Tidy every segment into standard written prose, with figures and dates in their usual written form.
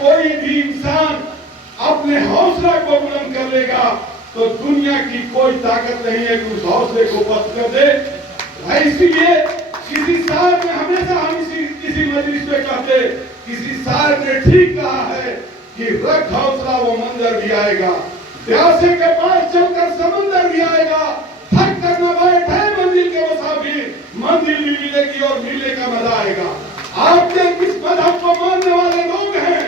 کوئی بھی انسان اپنے حوصلہ کو بلند کر لے گا تو دنیا کی کوئی طاقت نہیں ہے کہ اس حوصلے کو پست کر دے. اسی لیے کسی صاحب نے ہمیشہ ہم کسی مجلس میں کہتے کسی صاحب نے ٹھیک کہا ہے کہ رکھ حوصلہ وہ منظر بھی آئے گا, پیاسے کے پاس چل کر سمندر بھی آئے گا, تھک کر نہ بیٹھے منزل کے مسافر, منزل بھی ملے گی اور ملنے کا مزہ آئے گا. آپ کے کس مذہب کو ماننے والے لوگ ہیں,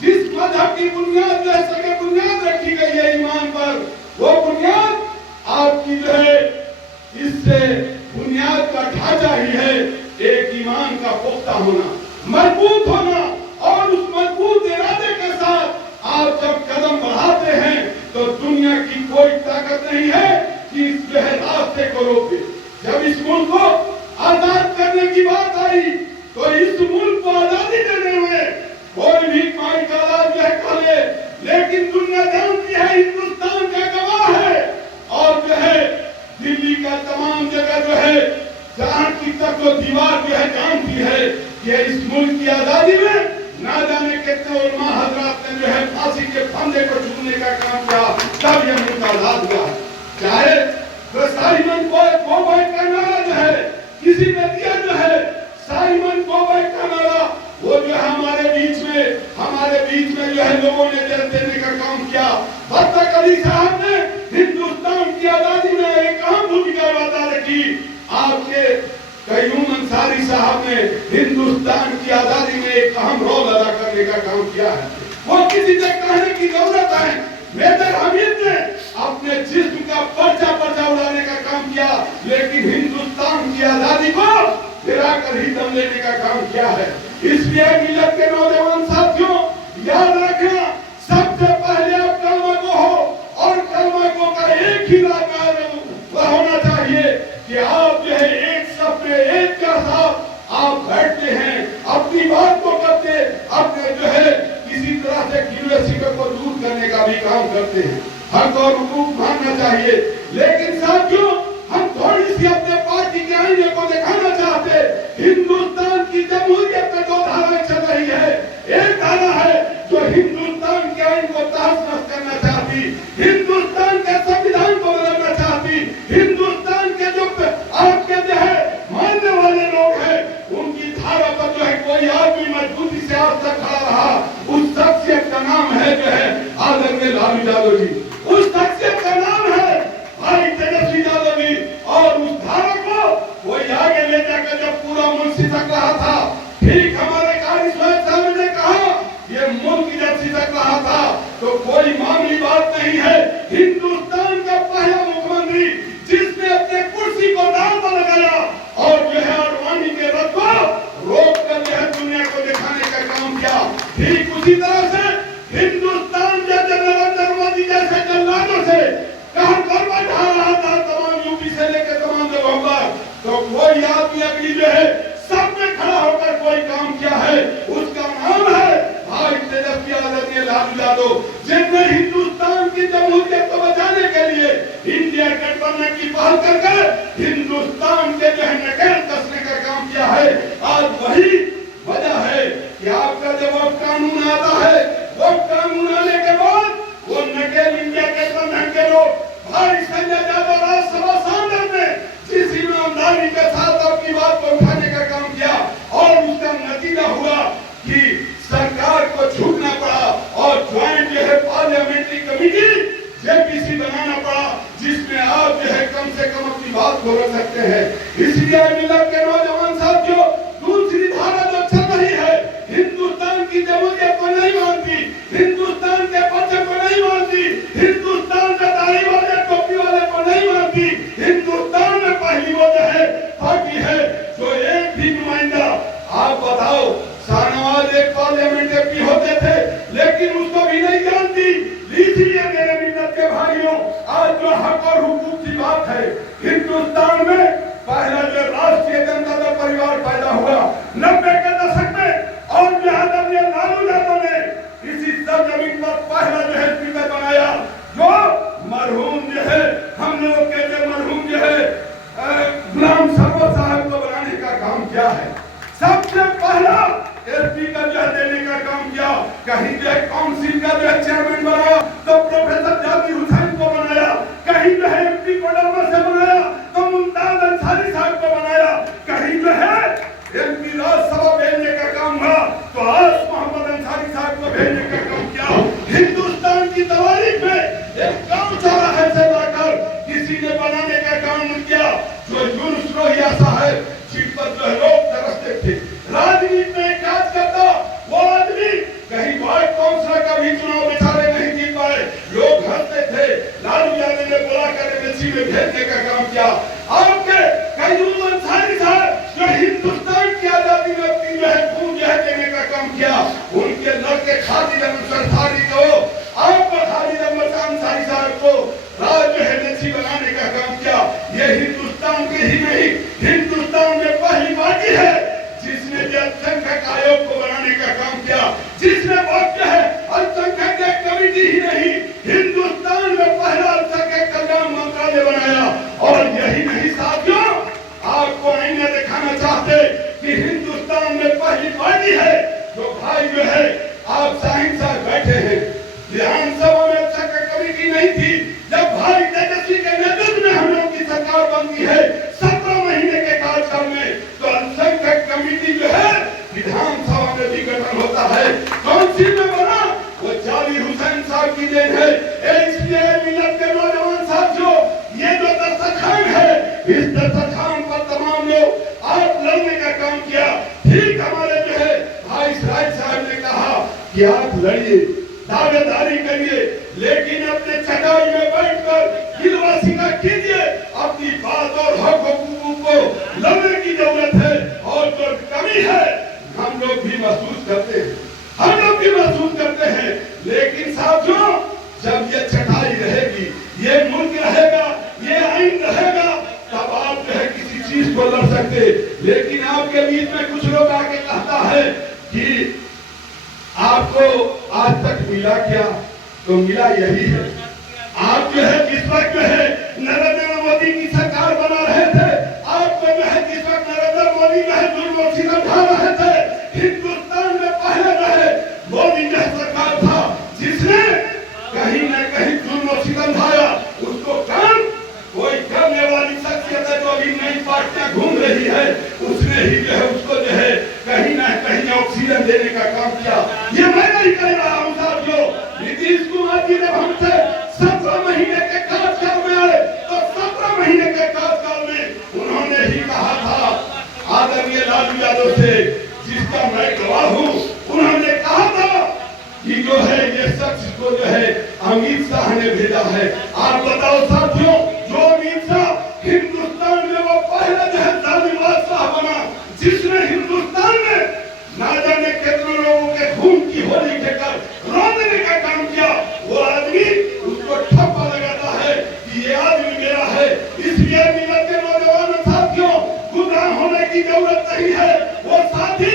جس مذہب کی بنیاد جیسے کہ بنیاد رکھی گئی ہے ایمان پر, وہ بنیاد آپ کی جو ہے اس سے بنیاد کا ڈھانچہ ہی ہے ایک ایمان کا پختہ ہونا, مضبوط ہونا, اور اس مضبوط ارادے کے ساتھ آپ جب قدم بڑھاتے ہیں تو دنیا کی کوئی طاقت نہیں ہے کہ اس جو ہے راستے کو روکے. جب اس ملک کو آزاد کرنے کی بات آئی تو اس ملک کو آزادی دینے میں کوئی بھی مائی کا علاج جو ہے کھلے, لیکن دنیا جانتی ہے ہندوستان کا گواہ ہے, اور جو ہے دلی کا تمام جگہ جو ہے جہاں کی تک و دیوار جو ہے جانتی ہے کہ اس ملک کی آزادی میں نہ جانے کتنے علماء حضرات نے جو ہے پھانسی کے پھندے کو چھوڑنے کا کام کیا, تب یہ ملک آزاد ہوا. چاہے سائمن کوبے کا نعرہ جو ہے کسی نے دیا, جو ہے سائمن کوبے کا نعرہ, وہ جو ہے ہمارے بیچ میں جو ہے لوگوں نے جل دینے کا کام کیا. برطق علی صاحب نے ہندوستان کی آزادی میں ایک اہم بھومکا ادا رکھی. آپ کے قیوم انصاری صاحب نے ہندوستان کی آزادی میں ایک اہم رول ادا کرنے کا کام کیا ہے. وہ کسی سے کہنے کی ضرورت ہے, میجر حمید نے اپنے جسم کا پرچہ اڑانے کا کام کیا, لیکن ہندوستان کی آزادی کو گرا کر ہی دم لینے کا کام کیا ہے. اس لیے ملت کے نوجوان ساتھیوں یاد رکھنا, سب سے پہلے آپ کلمہ کو ہو, اور کلمہ کو کا ایک ہی وہ ہونا چاہیے کہ آپ جو ہے ایک صف میں ایک کا ساتھ آپ بیٹھتے ہیں, اپنی بات کو کرتے, اپنے جو ہے کسی طرح سے کیوریوسٹی کو دور کرنے کا بھی کام کرتے ہیں. حق اور حقوق ماننا چاہیے, لیکن ساتھیوں ہم تھوڑی سی اپنے پارٹی کے آئینے کو دکھانا چاہتے. ہندوستان کی جمہوریت میں دو دھارائیں چل رہی ہے. ایک دھارا ہے جو ہندوستان کے آئین کو تحس نحس کرنا چاہتی, ہندوستان کے سنویدھان کو بدلنا چاہتی, ہندوستان کے جو آپ کے جو ہے ماننے والے لوگ ہیں ان کی دھارا پر جو ہے کوئی آدمی مضبوطی سے آج تک کھڑا رہا. اس شخصیت کا نام ہے جو ہے آدرنیہ لالو یادو جی, اس شخصیت کا نام ہے بھائی تیجسوی یادو جی. اور اس دھارا کو وہی آگے لے جا کر جب پورا ملک سسک رہا تھا, ٹھیک ہمارے قاری صاحب نے کہا یہ ملک جب سسک رہا تھا تو کوئی معمولی بات نہیں ہے. ہندوستان کا پہلا مکھ منتری جس نے اپنے کرسی کو داؤ پر لگایا اور جو ہے اڈوانی کے رد کو روک کر جو ہے دنیا کو دکھانے کا کام کیا, ٹھیک اسی طرح سے ہندوستان کے جنرل مودی جیسے جلادوں سے کہاں پر بٹھا رہا تھا تمام یو پی سے لے کے تمام جگہوں پر, تو کوئی آدمی اگلی جو ہے سب میں کھڑا ہو کر کوئی کام کیا ہے, اس کا نام ہے بھائی تیجسوی آدرنیہ لالو یادو, جن نے ہندوستان کی جمہوریت کو بچانے کے لیے انڈیا گٹھ بندھن کی پہل کر کر ہندوستان کے جو ہے نکیل کسنے کا کام کیا ہے. آج وہی وجہ ہے کہ آپ کا جب اب قانون آتا ہے, وہ قانون آنے کے بعد وہ نکیل انڈیا گٹھ بندھن کے لوگ بھائی سنجے یادو راج سبھا سانسد نے جس ایمانداری کے ساتھ اپنی بات کو اٹھانے کا کام کیا, اور اس کا نتیجہ ہوا کہ سرکار کو جھکنا پڑا اور جوائنٹ جو ہے پارلیمنٹری کمیٹی جے پی سی بنانا پڑا, جس میں آپ جو ہے کم سے کم اپنی بات کو رکھ سکتے ہیں. اس لیے ملت کے نوجوان ساتھیوں دوسری دھارا جو چل رہی ہے ہندوستان کی جمہوریت کو نہیں مانتی, ہندوستان کے پرچم کو نہیں مانتی, ہندوستان کے داڑھی والے ٹوپی والے کو نہیں مانتی. ہندوستان میں پہلی وہ جو ہے پارٹی ہے جو ایک بھی نمائندہ, آپ بتاؤ شاہنواز ایک پارلیمنٹ ایم پی ہوتے تھے لیکن اس کو بھی نہیں جانتی. اس لیے میرے ملت کے بھائیوں آج جو حق اور حقوق کی بات ہے, ہندوستان میں پہلا جو راشٹریہ جنتا دل پریوار پیدا ہوا 90 کے دشک میں, اور جو آدرنیہ لالو یادو نے اسی سرزمین پر پہلا جو ہے اسپیکر بنایا, جو مرحوم جو ہے ہم لوگ کے جو مرحوم جو ہے غلام سرور صاحب کو بنانے کا کام کیا ہے. سب سے پہلا اسپیکر جو ہے دینے کا کام کیا. کہیں के खालिद अहमद अंसारी को, आप खालिद अहमद अंसारी साहब को राजनयती बनाने का काम किया। ये हिंदुस्तान के ही नहीं, हिंदुस्तान में पहली पार्टी है जिसने अल्पसंख्यक आयोग को बनाने का काम किया, जिसने वक्त है अल्पसंख्यक कमेटी ही नहीं, हिंदुस्तान में पहला अल्पसंख्यक कल्याण मंत्रालय बनाया। और यही नहीं साथियों, आपको आईने दिखाना चाहते कि हिंदुस्तान में पहली पार्टी है जो भाई जो है, आप शाहीन साहब बैठे हैं, विधानसभा में अल्पसंख्यक कमेटी नहीं थी, जब भाई तेजस्वी के नेतृत्व में हम लोग की सरकार बनती है 17 महीने के कार्यकाल में, तो अल्पसंख्यक कमेटी जो है विधानसभा में भी गठन होता है। कौन सी में बना? वो जाली हुसैन साहब की देन है। इसलिए मिलत के नौजवान साथियों, ये जो दस्तरखान है, इस दस्तरखान पर तमाम लोग आप लड़ने का काम किया। ठीक हमारे जो है भाई सिराज साहब ने कहा कि आप लड़िए, दावेदारी करिए, लेकिन अपने चटाई में बैठकर दिलवासिका कीजिए, अपनी बात और हक हुकूक को लड़ने की जरूरत है। और जो कमी है हम लोग भी महसूस करते हैं, हम लोग भी महसूस करते हैं, लेकिन साथियों जब ये चटाई रहेगी, ये मुल्क रहेगा, ये आइन रहेगा, तब आप जो है किसी चीज को लड़ सकते। लेकिन आपके बीच में कुछ लोग आके कहता है कि आपको आज तक मिला क्या? तो मिला यही है, आप जो है जिस वक्त जो है नरेंद्र मोदी की सरकार बना रहे थे, आपको जो है जिस वक्त नरेंद्र मोदी जो है जुल्म और सितम ढा रहे थे, हिंदुस्तान में पहले जो है मोदी जो सरकार था जिसने कहीं न कहीं जुल्म और सितम ढाया, उसको काम कोई करने वाली शख्सियत है जो अभी नई पार्टियां घूम रही है, उसने ही जो है उसको जो है कहीं ना कहीं ऑक्सीजन देने का काम किया। ये मैं नहीं कह रहा हूं साथियों, नीतीश कुमार जी जब हमसे 17 महीने के कार्यकाल में आए, तो 17 महीने के कार्यकाल में उन्होंने ही कहा था आदरणीय लालू यादव से, जिसका मैं गवाह हूं, उन्होंने कहा था कि जो है ये शख्स को जो है अमित शाह ने भेजा है। आप बताओ साथियों, जो अमित शाह हिंदुस्तान में वो पहला जो है जालिम बादशाह बना, जिसने हिंदुस्तान में ना जाने कितने लोगों के खून की होली खेकर रोने का काम किया, वो आदमी उसको ठप्पा लगाता है कि ये आदमी मेरा है। इसलिए मिलत के नौजवान साथियों, गुमराह होने की जरूरत नहीं है। वो साथी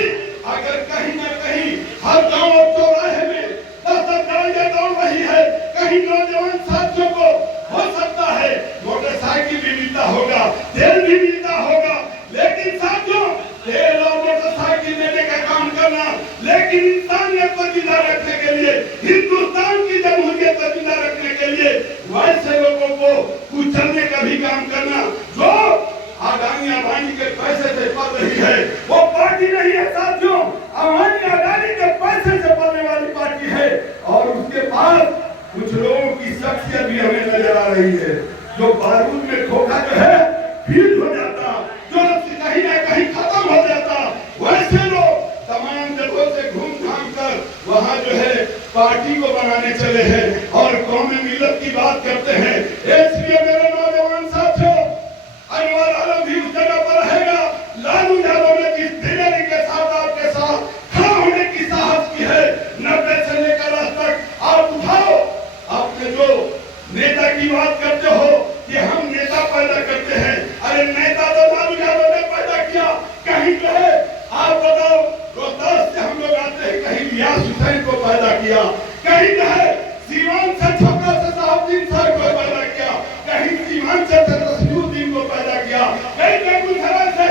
अगर कहीं न कहीं हर गांव और चौराहे में 10 गाड़ियां दौड़ रही है, कहीं नौजवान साथियों को हो सकता है मोटरसाइकिल भी मिलता होगा, तेल भी मिलता होगा, लेकिन साथियों तेल और मोटरसाइकिल देने का काम करना, लेकिन इंसानियत को जिंदा रखने के लिए, हिंदुस्तान की जमहूरियत को जिंदा रखने के लिए वैसे लोगों को कुचलने का भी काम करना, जो अडानी अंबानी के पैसे से पल रही है, वो पार्टी नहीं है साथियों, अंबानी अडानी के पैसे से पलने वाली पार्टी है। और उसके पास कुछ लोगों की शख्सियत भी हमें नजर आ रही है, जो बारूद में खोखा जो है फील हो जाता, जो कहीं ना कहीं खत्म हो जाता, वैसे लोग तमाम जगहों से घूम घाम कर वहाँ जो है पार्टी को बनाने चले हैं और कौमी मिलत की बात करते हैं। इसलिए मेरे नौजवान साथियों, अनवर आलम भी उस जगह पर रहेगा। लालू यादव ने जिस दिलेरी के साथ आपके साथ खड़ा होने की साहस की है, 90 से लेकर आज तक आप उठाओ, आपने जो नेता की बात करते हो कि हम नेता पैदा करते हैं, अरे नेता तो लालू यादव ने पैदा किया। कहीं जो है आप बताओ, रोहतास से हम लोग आते हैं, कहीं रियाज हुसैन को पैदा किया, कहीं जो है सीवान से छपरा से साहबुद्दीन साहब को पैदा किया, कहीं सीवान से तस्लीमुद्दीन को पैदा किया, कहीं बेगूसराय से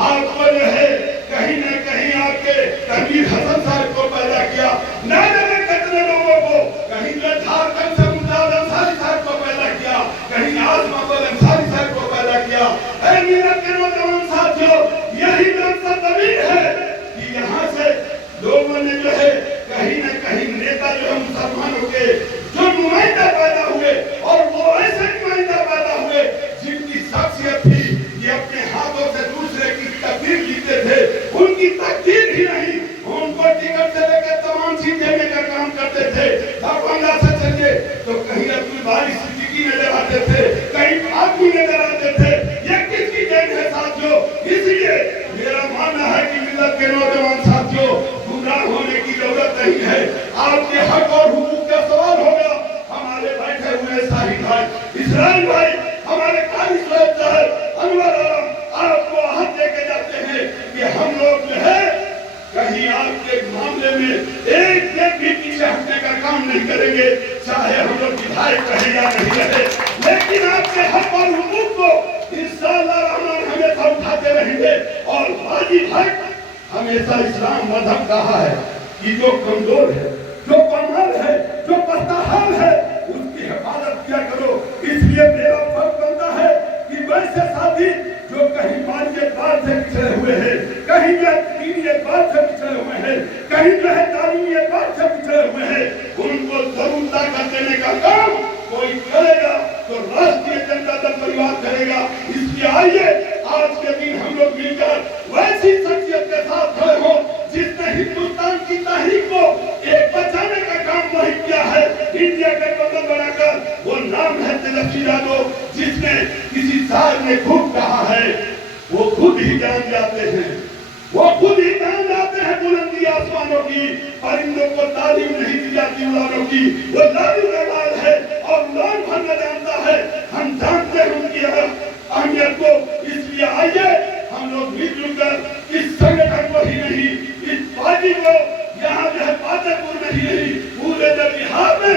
आपको जो है कहीं न कहीं आपके तनवीर हसन साहब को पैदा किया, न जाने कितने लोगों को, कहीं जो झारखंड से मुमताज अंसारी साहब को पैदा किया, कहीं आजमा पर अंसारी साहब को पैदा किया। अरे मिलत के नौजवान साथियों, यही मकसद तमीर है कि यहाँ से लोगों ने जो है कहीं न कहीं नेता जो है मुसलमानों के जो नुमाइंदा पैदा हुए, और वो ऐसे नुमाइंदा पैदा हुए जिनकी शख्सियत थी ये अपने हाथों से दूसरे की तकदीर लिखते थे, उनकी तकदीर ही नहीं, उनको टिकट से लेकर तमाम चीज देने का काम करते थे। दरभंगा से चलिए तो कहीं अब्दुल बारी सिद्दीकी नजर आते थे, कहीं आदमी नजर आते थे। ये किसकी देन है साथियों? इसलिए मेरा मानना है कि मिलत के नौजवान साथियों, गुमराह होने की जरूरत नहीं है। देंगे, चाहे हम लोग विधायक रहे या नहीं रहे, लेकिन आपके हक और हुकूक को इंशाअल्लाह रहमान हमेशा उठाते रहेंगे। और बाजी भाई हमेशा इस्लाम मजहब कहा है कि जो कमजोर है, जो कमजोर है, जो पस्ताहाल है, उसकी हिफाजत किया करो। इसलिए मेरा फर्ज बनता है कि वैसे साथी जो कहीं मानवीय बात से पिछड़े हुए हैं, कहीं दीनी बात से पिछड़े हुए हैं, कहीं जो है तालीमी बात से पिछड़े हुए हैं, उनको जरूर ताकत देने का काम कोई करेगा तो राष्ट्रीय जनता दल परिवार करेगा। इसलिए आइए आज के दिन हम लोग मिलकर वैसी शख्सियत के साथ खड़े हो जिसने हिंदुस्तान की तारीख को एक बचाने का काम वही किया है, इंडिया गठबंधन बनाकर। वो नाम है तेजस्वी यादव, जिसने किसी साहब ने खूब कहा है, वो खुद ही जान जाते हैं, वो खुद ही जान जाते हैं बुलंदी आसमानों की, परिंदों को तालीम नहीं दी जाती उड़ानों की। वो लालू का लाल है और उड़ान भरना जानता है, हम जानते हैं उनकी अहमियत को। इसलिए आइए हम लोग मिलजुल कर इस संगठन को ही नहीं, इस पार्टी को यहाँ जो है पातेपुर में ही नहीं, पूरे बिहार में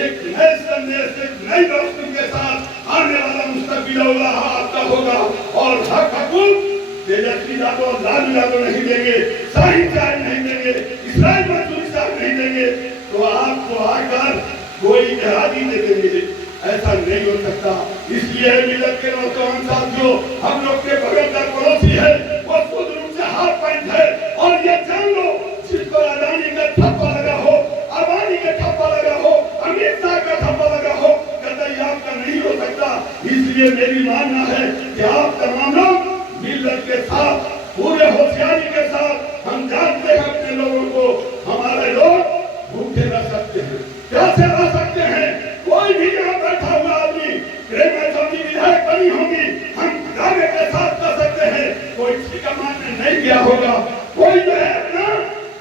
एक नए संदेश, एक नई रोशनी के साथ आने वाला मुस्तकबिल आपका होगा। और हक हकूक तेजस्वी यादव, लालू यादव नहीं देंगे, शाहिद साहब नहीं देंगे, इस्राइल मंसूरी साहब नहीं देंगे, तो आपको आकर कोई इत्तेहादी दे देंगे, ऐसा नहीं हो सकता। इसलिए मिलत के नौजवान साथियों, हम लोग के बगल का पड़ोसी है, वो खुद रूप से हाथ पैंट है। और ये जान लो, जिसको अडानी का ठप्पा लगा हो, अबानी का ठप्पा लगा हो, अमित शाह का ठप्पा लगा हो, कतई आपका नहीं हो सकता। इसलिए मेरी मानना है कि आप तमाम लोग मिलत के साथ, पूरे होशियारी के साथ, हम जानते हैं अपने लोगों को, हमारे लोग भूखे रह सकते हैं, प्यासे रह सकते हैं। कोई भी यहाँ बैठा हुआ आदमी प्रेमा चौधरी विधायक बनी होगी, हम दावे के साथ कर सकते हैं, कोई ठिका मारने नहीं किया होगा, कोई जो है ना,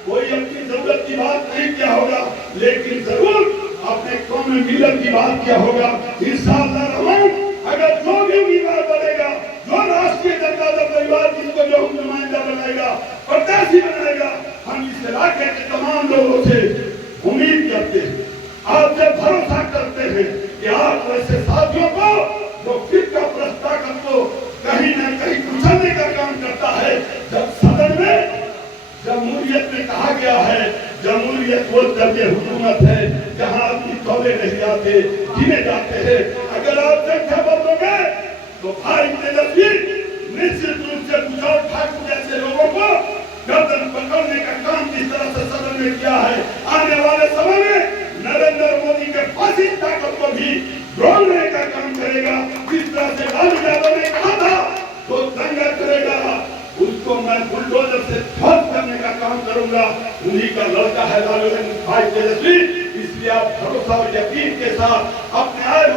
कोई अपनी जरूरत की बात नहीं किया होगा, लेकिन जरूर अपने कौम में मिलत की बात किया होगा। इंशाअल्लाह रहमान अगर जो भी उम्मीदवार बनेगा, जो राष्ट्रीय जनता दल परिवार जिसको जो हम नुमाइंदा बनाएगा, प्रत्याशी बनाएगा, हम इस इलाके के तमाम लोगों से उम्मीद करते हैं, आपसे भरोसा करते हैं कि आप वैसे साथियों को जो फिर प्रस्ताव को कहीं न कहीं कुचलने का काम करता है। जब सदन में जमहूरियत में कहा गया है, जमहूरियत वो दर्जे हुकूमत है जहाँ आदमी तौले नहीं आते, गिने जाते हैं। अगर आप संख्या बदलोगे तो भाई तेजस्वी निश्चित रूप से कुशल ठाकुर जैसे लोगों को गर्दन पकड़ने का काम जिस तरह से सदन में किया है, आने वाले समय में नरेंद्र मोदी के फांसी ताकत को भी रोकने का काम करेगा। जिस तरह से लालू यादव ने कहा था तो दंगा करेगा, उसको मैं बुलडोजर से ध्वस्त करने का काम करूंगा। उन्हीं का लड़का है लालू भाई तेजस्वी। इसलिए आप भरोसा और यकीन के साथ अपने आए